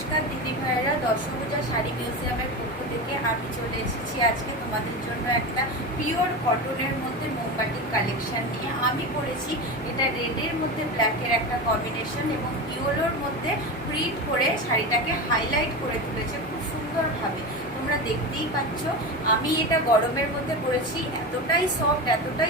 নমস্কার দিদি ভাইয়েরা, দর্শকপূজা শাড়ি মিউজিয়ামের পক্ষ থেকে আমি চলে এসেছি আজকে তোমাদের জন্য একটা পিওর কটনের মধ্যে মোমবাটিক কালেকশন নিয়ে। আমি করেছি এটা রেডের মধ্যে ব্ল্যাকের একটা কম্বিনেশন এবং ইয়েলোর মধ্যে প্রিন্ট করে শাড়িটাকে হাইলাইট করে তুলেছে খুব সুন্দরভাবে। তোমরা দেখতেই পাচ্ছ আমি এটা গরমের মধ্যে পরেছি। এতটাই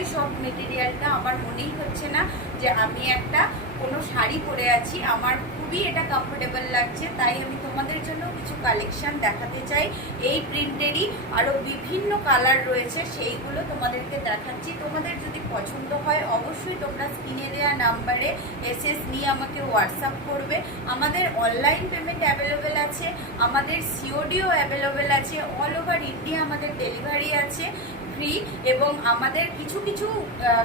সফট মেটেরিয়ালটা আমার মনেই হচ্ছে না যে আমি একটা কোনো শাড়ি পরে আছি। আমার খুবই এটা কমফোর্টেবল লাগছে, তাই আমি তোমাদের জন্য কিছু কালেকশন দেখাতে চাই। এই প্রিন্টেরই আরো বিভিন্ন কালার রয়েছে, সেইগুলো তোমাদেরকে দেখাচ্ছি। তোমাদের যদি পছন্দ হয় অবশ্যই তোমরা স্ক্রিনে দেওয়া নাম্বারে এসএস নিয়ে আমাকে হোয়াটসঅ্যাপ করবে। আমাদের অনলাইন পেমেন্ট অ্যাভেলেবেল আছে, আমাদের সিওডিও অ্যাভেলেবেল আছে, অল ওভার ইন্ডিয়া আমাদের ডেলিভারি আছে ফ্রি। এবং আমাদের কিছু কিছু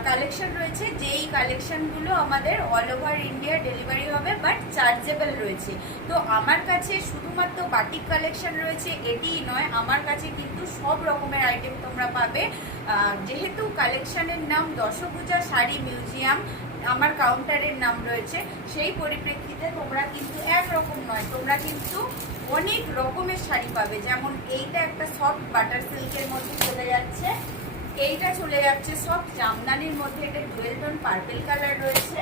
কালেকশন রয়েছে যেই কালেকশনগুলো আমাদের অল ওভার ইন্ডিয়া ডেলিভারি হবে, বাট চার্জেবল রয়েছে। তো আমার কাছে শুধুমাত্র বাটিক কালেকশন রয়েছে এটিই নয়, আমার কাছে কিন্তু সব রকমের আইটেম তোমরা পাবে। যেহেতু কালেকশনের নাম দশভূজা শাড়ি মিউজিয়াম, আমার কাউন্টারের নাম রয়েছে, সেই পরিপ্রেক্ষিতে তোমরা কিন্তু একরকম নয়, তোমরা কিন্তু অনেক রকমের শাড়ি পাবে। যেমন এইটা একটা সফট বাটার সিল্কের মধ্যে চলে যাচ্ছে, এইটা চলে যাচ্ছে সফট জামদানির মধ্যে, এটা ডুয়েল টোন পার্পল কালার রয়েছে।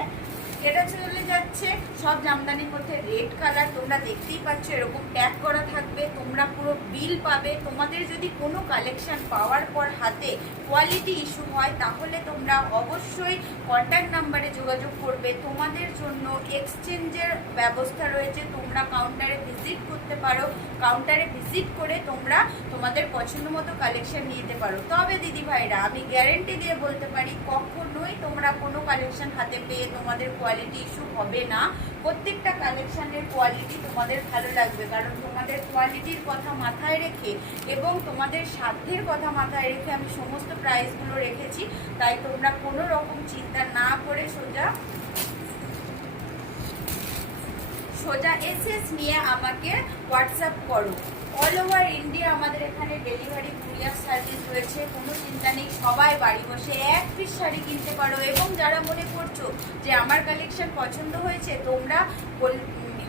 এটা চলে যাচ্ছে সব জামদানির মধ্যে রেড কালার। তোমরা দেখতেই পাচ্ছ এরকম ট্যাগ করা থাকবে, তোমরা পুরো বিল পাবে। তোমাদের যদি কোনো কালেকশন পাওয়ার পর হাতে কোয়ালিটি ইস্যু হয় তাহলে তোমরা অবশ্যই কন্ট্যাক্ট নাম্বারে যোগাযোগ করবে। তোমাদের জন্য এক্সচেঞ্জের ব্যবস্থা রয়েছে, তোমরা কাউন্টারে ভিজিট করতে পারো। কাউন্টারে ভিজিট করে তোমরা তোমাদের পছন্দ মতো কালেকশন নিয়ে যেতে পারো। তবে দিদি ভাইরা আমি গ্যারেন্টি দিয়ে বলতে পারি কখনোই তোমরা কোনো কালেকশন হাতে পেয়ে তোমাদের কোয়ালিটি ইস্যু হবে না। প্রত্যেকটা কালেকশনের কোয়ালিটি তোমাদের ভালো লাগবে, কারণ তোমাদের কোয়ালিটির কথা মাথায় রেখে এবং তোমাদের সাধ্যের কথা মাথায় রেখে আমি সমস্ত প্রাইসগুলো রেখেছি। তাই তোমরা কোনো রকম চিন্তা না করে সোজা এসএস নিয়ে আমাকে হোয়াটসঅ্যাপ করো। অল ওভার ইন্ডিয়া আমাদের এখানে ডেলিভারি কুরিয়ার সার্ভিস রয়েছে, কোনো চিন্তা নেই। সবাই বাড়ি বসে এক পিস শাড়ি কিনতে পারো। এবং যারা মনে করছো যে আমার কালেকশন পছন্দ হয়েছে, তোমরা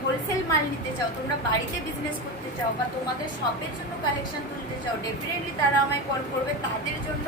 হোলসেল মাল নিতে চাও, তোমরা বাড়িতে বিজনেস করতে চাও বা তোমাদের শপের জন্য কালেকশন তুলতে চাও, ডেফিনেটলি তারা আমায় কল করবে। তাদের জন্য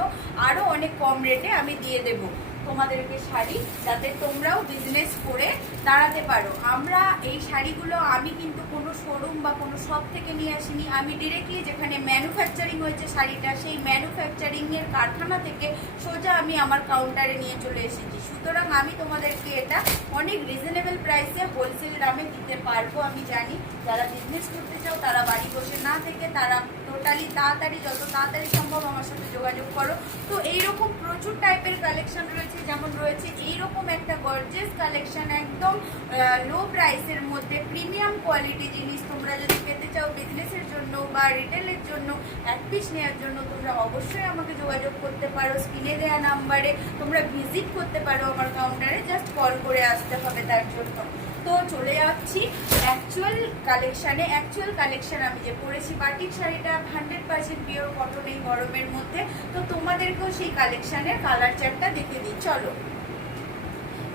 আরও অনেক কম রেটে আমি দিয়ে দেবো তোমাদেরকে শাড়ি, যাতে তোমরাও বিজনেস করে দাঁড়াতে পারো। আমরা এই শাড়িগুলো আমি কিন্তু কোনো শোরুম বা কোনো শপ থেকে নিয়ে আসিনি, আমি ডিরেক্টলি যেখানে ম্যানুফ্যাকচারিং হয়েছে শাড়িটা, সেই ম্যানুফ্যাকচারিংয়ের কারখানা থেকে সোজা আমি আমার কাউন্টারে নিয়ে চলে এসেছি। সুতরাং আমি তোমাদেরকে এটা অনেক রিজনেবল প্রাইসে হোলসেল দামে দিতে পারবো। আমি জানি যারা বিজনেস করতে চাও তারা বাড়ি বসে না থেকে তারা টোটালি তাড়াতাড়ি, যত তাড়াতাড়ি সম্ভব আমার সাথে যোগাযোগ করো। তো এইরকম প্রচুর টাইপের কালেকশন রয়েছে, যেমন রয়েছে এইরকম একটা গর্জিয়াস কালেকশন একদম লো প্রাইসের মধ্যে প্রিমিয়াম কোয়ালিটি জিনিস তোমরা যদি পেতে চাও বিজনেসের জন্য বা রিটেলের জন্য এক পিস নেওয়ার জন্য, তোমরা অবশ্যই আমাকে যোগাযোগ করতে পারো। স্ক্রিনে দেওয়া নাম্বারে তোমরা ভিজিট করতে পারো আমার কাউন্টারে, জাস্ট কল করে আসতে হবে তার জন্য। তো চলে যাচ্ছি অ্যাকচুয়াল কালেকশানে। অ্যাকচুয়াল কালেকশান আমি যে পরেছি বাটিক শাড়িটা 100% পিওর কটন এই গরমের মধ্যে। তো তোমাদেরকেও সেই কালেকশানের কালার চার্টটা দেখে দিই, চলো।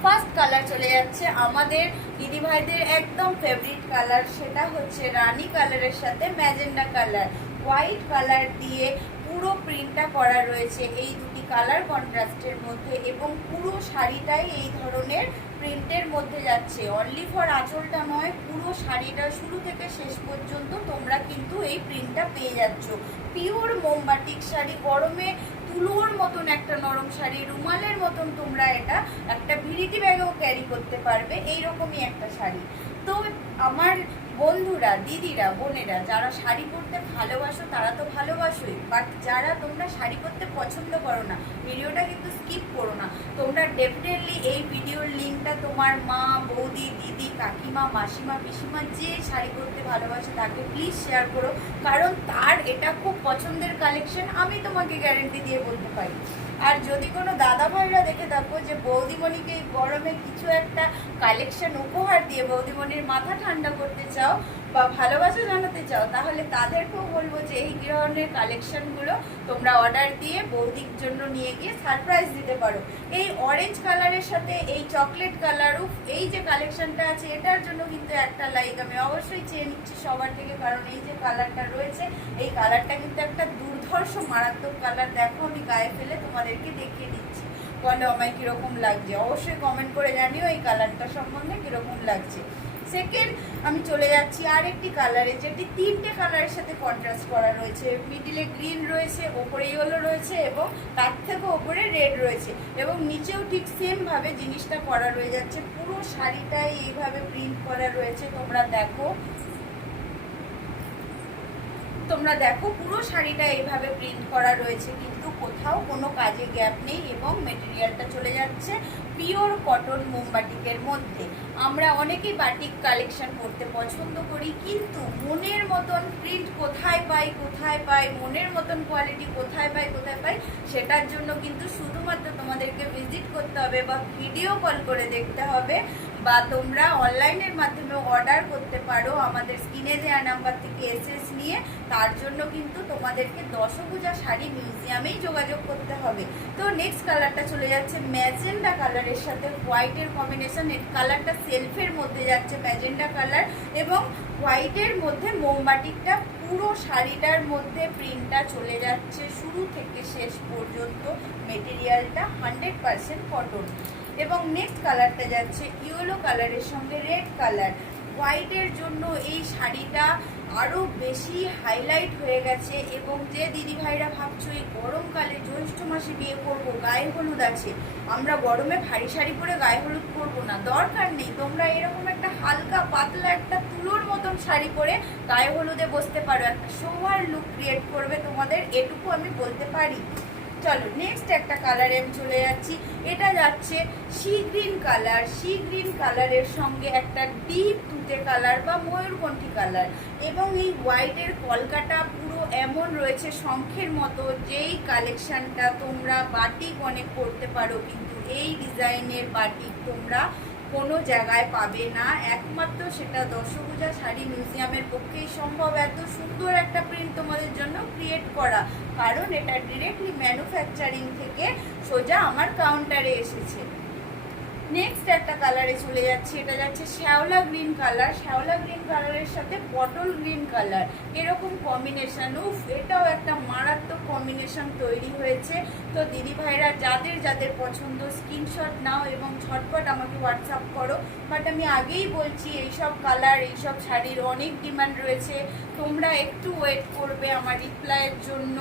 ফার্স্ট কালার চলে যাচ্ছে আমাদের দিদিভাইদের একদম ফেভারিট কালার, সেটা হচ্ছে রানী কালারের সাথে ম্যাজেন্ডা কালার। হোয়াইট কালার দিয়ে পুরো প্রিন্টটা করা রয়েছে এই দুটি কালার কন্ট্রাস্টের মধ্যে, এবং পুরো শাড়িটাই এই ধরনের প্রিন্টের মধ্যে যাচ্ছে। অনলি ফর আঁচলটা নয়, পুরো শাড়িটা শুরু থেকে শেষ পর্যন্ত তোমরা কিন্তু এই প্রিন্টটা পেয়ে যাচ্ছ। পিওর মোমবাটিক শাড়ি, গরমে তুলোর মতন একটা নরম শাড়ি, রুমালের মতন তোমরা এটা একটা ভিরিটি ব্যাগেও ক্যারি করতে পারবে, এইরকমই একটা শাড়ি। তো আমার বন্ধুরা, দিদিরা, বোনেরা যারা শাড়ি পরতে ভালোবাসো তারা তো ভালোবাসোই, বাট যারা তোমরা শাড়ি পরতে পছন্দ করো না, ভিডিওটা কিন্তু স্কিপ করো না। তোমরা ডেফিনেটলি এই ভিডিওর লিঙ্কটা তোমার মা, বৌদি, দিদি, কাকিমা, মাসিমা, পিসিমা যে শাড়ি পরতে ভালোবাসে তাকে প্লিজ শেয়ার করো, কারণ তার এটা খুব পছন্দের কালেকশন, আমি তোমাকে গ্যারেন্টি দিয়ে বলতে পারি। আর যদি কোনো দাদা ভাইরা দেখে থাকো যে বৌদিমণিকে এই গরমে কিছু একটা কালেকশন উপহার দিয়ে বৌদিমণির মাথা ঠান্ডা করতে চাও, চাও বা ভালোবাসা জানাতে চাও, তাহলে তাদেরকেও বলবো যে এই ধরনের কালেকশনগুলো তোমরা অর্ডার দিয়ে বৌদির জন্য নিয়ে গিয়ে সারপ্রাইজ দিতে পারো। এই অরেঞ্জ কালারের সাথে এই চকলেট কালার, এই যে কালেকশনটা আছে এটার জন্য কিন্তু একটা লাইক আমি অবশ্যই চেয়ে নিচ্ছি সবার থেকে, কারণ এই যে কালারটা রয়েছে এই কালারটা কিন্তু একটা দুর্ধর্ষ মারাত্মক কালার। দেখো আমি গায়ে ফেলে তোমাদেরকে দেখিয়ে দিচ্ছি, বলো আমায় কিরকম লাগছে, অবশ্যই কমেন্ট করে জানিও এই কালারটা সম্বন্ধে কিরকম লাগছে। সেকেন্ড আমি চলে যাচ্ছি আর একটি কালারে, যেটি তিনটে কালারের সাথে কন্ট্রাস্ট করা রয়েছে। মিডিলে গ্রিন রয়েছে, ওপরে ইয়েলো রয়েছে এবং তার থেকে ওপরে রেড রয়েছে এবং নিচেও ঠিক সেম ভাবে জিনিসটা করা রয়ে যাচ্ছে। পুরো শাড়িটাই এইভাবে প্রিন্ট করা রয়েছে, তোমরা দেখো পুরো শাড়িটা এইভাবে প্রিন্ট করা রয়েছে, কিন্তু কোথাও কোনো কাজে গ্যাপ নেই এবং মেটেরিয়ালটা চলে যাচ্ছে পিওর কটন মোমবাটিকের মধ্যে। আমরা অনেকেই বাটিক কালেকশন করতে পছন্দ করি, কিন্তু মনের মতন প্রিন্ট কোথায় পাই, মনের মতন কোয়ালিটি কোথায় পাই সেটার জন্য কিন্তু শুধুমাত্র তোমাদেরকে ভিজিট করতে হবে বা ভিডিও কল করে দেখতে হবে, বা তোমরা অনলাইনের মাধ্যমে অর্ডার করতে পারো আমাদের স্ক্রিনে দেওয়া নাম্বার থেকে এসএস নিয়ে। তার জন্য কিন্তু তোমাদেরকে দশভূজা শাড়ি মিউজিয়ামেই যোগাযোগ করতে হবে। তো নেক্সট কালারটা চলে যাচ্ছে ম্যাজেন্ডা কালারের সাথে হোয়াইটের কম্বিনেশন। এই কালারটা সেলফের মধ্যে যাচ্ছে ম্যাজেন্ডা কালার এবং হোয়াইটের মধ্যে মোমবাটিকটা, পুরো শাড়িটার মধ্যে প্রিন্টটা চলে যাচ্ছে শুরু থেকে শেষ পর্যন্ত। মেটেরিয়ালটা 100% কটন। এবং নেক্সট কালারটা যাচ্ছে ইয়েলো কালারের সঙ্গে রেড কালার। হোয়াইটের জন্য এই শাড়িটা আরো বেশি হাইলাইট হয়ে গেছে এবং যে দিদি ভাইরা ভাবছো এই গরমকালে জ্যৈষ্ঠ মাসে বিয়ে করবো, গায়ে হলুদ আছে, আমরা গরমে ভারী শাড়ি পরে গায়ে হলুদ করবো না, দরকার নেই। তোমরা এরকম একটা হালকা পাতলা একটা তুলোর মতন শাড়ি পরে গায়ে হলুদে বসতে পারো, একটা সোয়ার লুক ক্রিয়েট করবে তোমাদের, এটুকু আমি বলতে পারি। চলো নেক্সট একটা কালারে আমি চলে যাচ্ছি, এটা যাচ্ছে sea green colour. Sea green কালারের সঙ্গে একটা ডিপ তুতে কালার বা ময়ূরকণ্ঠী কালার এবং এই হোয়াইটের কলকাটা পুরো এমন রয়েছে শঙ্খের মতো। যেই কালেকশনটা তোমরা বাটিক অনেক করতে পারো, কিন্তু এই ডিজাইনের বাটিক তোমরা কোনো জায়গায় পাবে না, একমাত্র সেটা দশভূজা শাড়ি মিউজিয়ামের পক্ষেই সম্ভব এত সুন্দর একটা প্রিন্ট তোমাদের জন্য ক্রিয়েট করা, কারণ এটা ডিরেক্টলি ম্যানুফ্যাকচারিং থেকে সোজা আমার কাউন্টারে এসেছে। নেক্সট একটা কালারে চলে যাচ্ছি, এটা যাচ্ছে শ্যাওলা গ্রিন কালার। শ্যাওলা গ্রিন কালারের সাথে পটল গ্রিন কালার, এরকম কম্বিনেশন, এটাও একটা মারাত্মক কম্বিনেশন তৈরি হয়েছে। তো দিদি ভাইরা যাদের যাদের পছন্দ স্ক্রিনশট নাও এবং ঝটপট আমাকে হোয়াটসঅ্যাপ করো। বাট আমি আগেই বলছি এইসব কালার এইসব শাড়ির অনেক ডিমান্ড রয়েছে, তোমরা একটু ওয়েট করবে আমার রিপ্লাইয়ের জন্য,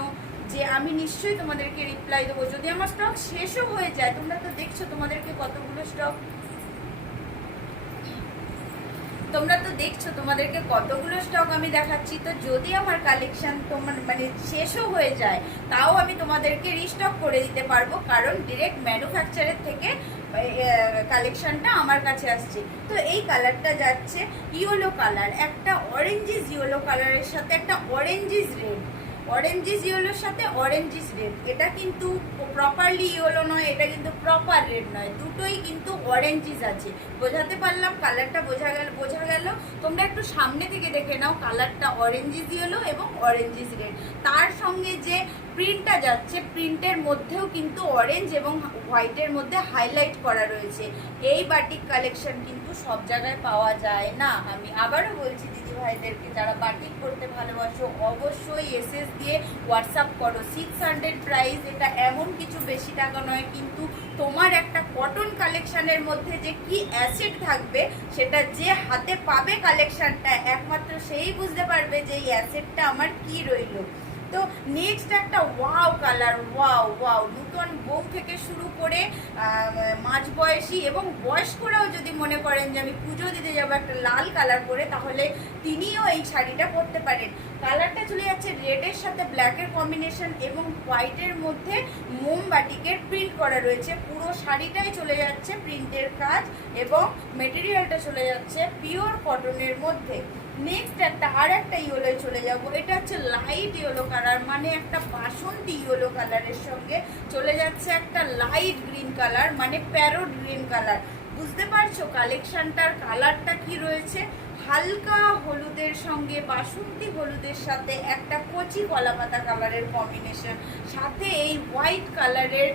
যে আমি নিশ্চয়ই তোমাদেরকে রিপ্লাই দেবো। যদি আমার স্টক শেষও হয়ে যায়, তোমরা তো দেখছো তোমাদেরকে কতগুলো স্টক, আমি দেখাচ্ছি। তো যদি আমার কালেকশন তোমার মানে শেষও হয়ে যায়, তাও আমি তোমাদেরকে রিস্টক করে দিতে পারবো, কারণ ডিরেক্ট ম্যানুফ্যাকচারের থেকে কালেকশনটা আমার কাছে আসছে। তো এই কালারটা যাচ্ছে ইয়েলো কালার, একটা অরেঞ্জিস ইয়েলো কালারের সাথে একটা অরেঞ্জিস রেড, অরেঞ্জিস ইয়েলোর সাথে অরেঞ্জিস রেড। এটা কিন্তু প্রপারলি ইয়েলো নয়, এটা কিন্তু প্রপার রেড নয়, দুটোই কিন্তু অরেঞ্জিস আছে। বোঝাতে পারলাম? কালারটা বোঝা গেল? তোমরা একটু সামনে থেকে দেখে নাও, কালারটা অরেঞ্জিস ইয়েলো এবং অরেঞ্জিস রেড। তার সঙ্গে যে প্রিন্টটা যাচ্ছে, প্রিন্টের মধ্যেও কিন্তু অরেঞ্জ এবং হোয়াইটের মধ্যে হাইলাইট করা রয়েছে। এই বাটিক কালেকশন কিন্তু সব জায়গায় পাওয়া যায় না। আমি আবারও বলছি দিদি ভাইদেরকে, যারা বাটিক করতে ভালোবাসো অবশ্যই এসএস দিয়ে হোয়াটসঅ্যাপ করো। 600 প্রাইস, এটা এমন কিছু বেশি টাকা নয়, কিন্তু তোমার একটা কটন কালেকশনের মধ্যে যে কি অ্যাসেট থাকবে সেটা যে হাতে পাবে কালেকশনটা, একমাত্র সেই বুঝতে পারবে যে এই অ্যাসেটটা আমার কি রইলো। তো নেক্সট একটা ওয়াও কালার, ওয়াও নতুন বউ থেকে শুরু করে মাঝ বয়সী এবং বয়স্করাও যদি মনে করেন যে আমি পুজো দিতে যাবো একটা লাল কালার করে, তাহলে তিনিও এই শাড়িটা পরতে পারেন। কালারটা চলে যাচ্ছে রেডের সাথে ব্ল্যাকের কম্বিনেশন এবং হোয়াইটের মধ্যে মোমবাটিকের প্রিন্ট করা রয়েছে। পুরো শাড়িটাই চলে যাচ্ছে প্রিন্টের কাজ এবং মেটেরিয়ালটা চলে যাচ্ছে পিওর কটনের মধ্যে। নেক্সট আর একটা ইয়েলোয় চলে যাব, এটা হচ্ছে লাইট ইয়েলো কালার, মানে একটা বাসন্তী ইয়েলো কালারের সঙ্গে চলে যাচ্ছে একটা লাইট গ্রিন কালার, মানে প্যারোট গ্রিন কালার। বুঝতে পারছো কালেকশনটার কালারটা কি রয়েছে? হালকা হলুদের সঙ্গে বাসন্তী হলুদের সাথে একটা কচি কলাপাতা কালারের কম্বিনেশন, সাথে এই হোয়াইট কালারের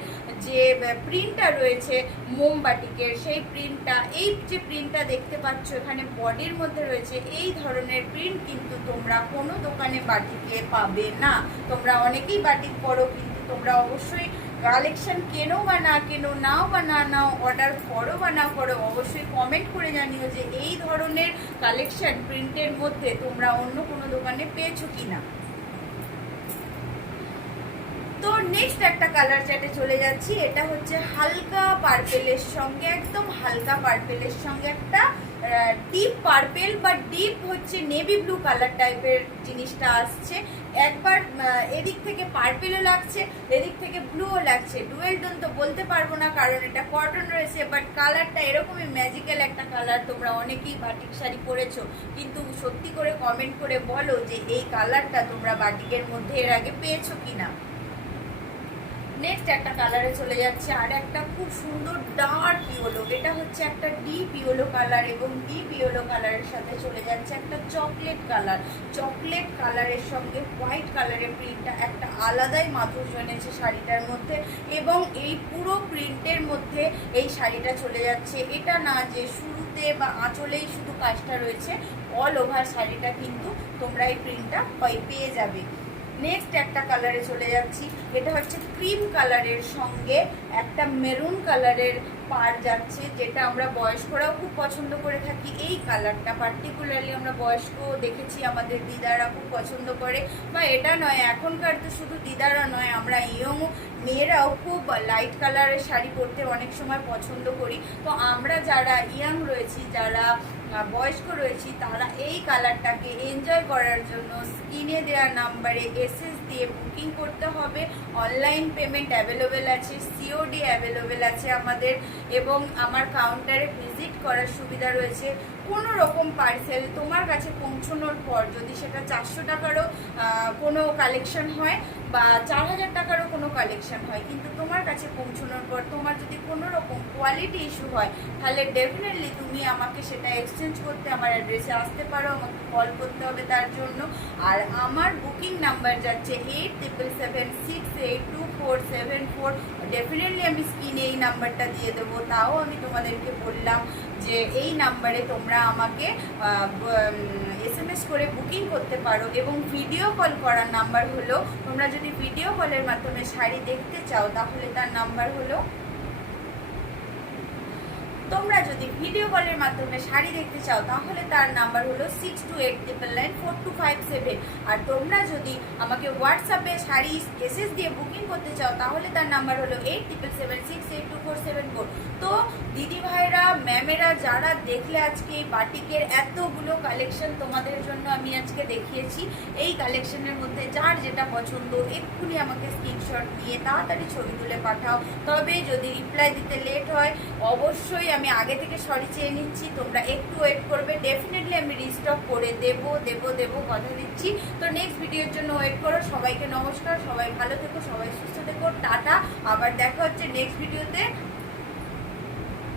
যে প্রিন্টটা রয়েছে মোমবাটিকের, সেই প্রিন্টটা, এই যে প্রিন্টটা দেখতে পাচ্ছ এখানে বডির মধ্যে রয়েছে, এই ধরনের প্রিন্ট কিন্তু তোমরা কোনো দোকানে বাটিকে পাবে না। তোমরা অনেকেই বাটিক পরো, কিন্তু তোমরা অবশ্যই কালেকশন কেনো বা না কেনো, নাও বা না নাও, অর্ডার করো বা না করো, অবশ্যই কমেন্ট করে জানিও যে এই ধরনের কালেকশন প্রিন্টের মধ্যে তোমরা অন্য কোনো দোকানে পেয়েছো কিনা। তো নেক্সট একটা কালার চার্টে চলে যাচ্ছি। এটা হচ্ছে হালকা পার্পেলের সঙ্গে, একদম হালকা পার্পেলের সঙ্গে একটা ডিপ পার্পেল বা ডিপ হচ্ছে নেভি ব্লু কালার টাইপের জিনিসটা আসছে। একবার এদিক থেকে পার্পেলও লাগছে, এদিক থেকে ব্লুও লাগছে। ডুয়েল টোন তো বলতে পারবো না কারণ এটা কটন রয়েছে, বাট কালারটা এরকমই ম্যাজিক্যাল একটা কালার। তোমরা অনেকেই বাটিক শাড়ি পরেছো, কিন্তু সত্যি করে কমেন্ট করে বলো যে এই কালারটা তোমরা বাটিকের মধ্যে এর আগে পেয়েছো কিনা। নেক্সট একটা কালারে চলে যাচ্ছে, আর একটা খুব সুন্দর ডার্ক ইয়েলো। এটা হচ্ছে একটা ডিপ ইয়েলো কালার, এবং ডিপ ইয়েলো কালারের সাথে চলে যাচ্ছে একটা চকলেট কালার। চকলেট কালারের সঙ্গে হোয়াইট কালারের প্রিন্টটা একটা আলাদাই মাধুর্য এনেছে শাড়িটার মধ্যে, এবং এই পুরো প্রিন্টের মধ্যে এই শাড়িটা চলে যাচ্ছে। এটা না যে শুরুতে বা আঁচলেই শুধু কাজটা রয়েছে, অল ওভার শাড়িটা কিন্তু তোমরা এই প্রিন্টটা পেয়ে যাবে। নেক্সট একটা কালারে চলে যাচ্ছি। এটা হচ্ছে ক্রিম কালারের সঙ্গে একটা মেরুন কালারের পার যাচ্ছে, যেটা আমরা বয়স্করাও খুব পছন্দ করে থাকি। এই কালারটা পার্টিকুলারলি আমরা বয়স্ক দেখেছি আমাদের দিদারা খুব পছন্দ করে, বা এটা নয়, এখনকার তো শুধু দিদারা নয়, আমরা ইয়ং মেয়েরাও খুব লাইট কালারের শাড়ি পরতে অনেক সময় পছন্দ করি। তো আমরা যারা ইয়াং রয়েছি, যারা বয়স্ক রয়েছি, তারা এই কালারটাকে এনজয় করার জন্য স্ক্রিনে দেওয়া নাম্বারে এসএস দিয়ে বুকিং করতে হবে। অনলাইন পেমেন্ট অ্যাভেলেবেল আছে, সিওডি অ্যাভেলেবেল আছে আমাদের, এবং আমার কাউন্টারে ভিজিট করার সুবিধা রয়েছে। কোনো রকম পার্সেল তোমার কাছে পৌঁছানোর পর যদি সেটা 400 টাকারও কোনো কালেকশন হয় বা 4000 টাকারও কোনো কালেকশন হয়, কিন্তু তোমার কাছে পৌঁছানোর পর তোমার যদি কোনো রকম কোয়ালিটি ইস্যু হয়, তাহলে ডেফিনেটলি তুমি আমাকে সেটা এক্সচেঞ্জ করতে আমার অ্যাড্রেসে আসতে পারো, আমাকে কল করতে হবে তার জন্য। আর আমার বুকিং নাম্বার যাচ্ছে 8777682474। ডেফিনেটলি আমি স্ক্রিনে এই নাম্বারটা দিয়ে দেবো। তাও আমি তোমাদেরকে বললাম যে এই নাম্বারে তোমরা আমাকে SMS করে বুকিং করতে পারো, এবং ভিডিও কল করার নাম্বার হলো, তোমরা যদি ভিডিও কলের মাধ্যমে শাড়ি দেখতে চাও তাহলে তার নাম্বার হলো, তোমরা যদি ভিডিও কলের মাধ্যমে শাড়ি দেখতে চাও তাহলে তার নাম্বার হলো 6289994257। আর তোমরা যদি আমাকে হোয়াটসঅ্যাপে শাড়ি এসএস দিয়ে বুকিং করতে চাও তাহলে তার নাম্বার হলো 8777682474। তো দিদি ভাইরা, ম্যামেরা, যারা দেখলে আজকে এই বাটিকের এতগুলো কালেকশন তোমাদের জন্য আমি আজকে দেখিয়েছি, এই কালেকশনের মধ্যে যার যেটা পছন্দ এক্ষুনি আমাকে স্ক্রিনশট নিয়ে তাড়াতাড়ি ছবি তুলে পাঠাও। তবে যদি রিপ্লাই দিতে লেট হয়, অবশ্যই আমি আগে থেকে সরি চেয়ে নিচ্ছি, তোমরা একটু ওয়েট করবে। ডেফিনেটলি আমি রিস্টক করে দেবো কথা দিচ্ছি। তো নেক্সট ভিডিওর জন্য ওয়েট করো। সবাইকে নমস্কার, সবাই ভালো থেকো, সবাই সুস্থ থেকো, টাটা। আবার দেখা হচ্ছে নেক্সট ভিডিওতে।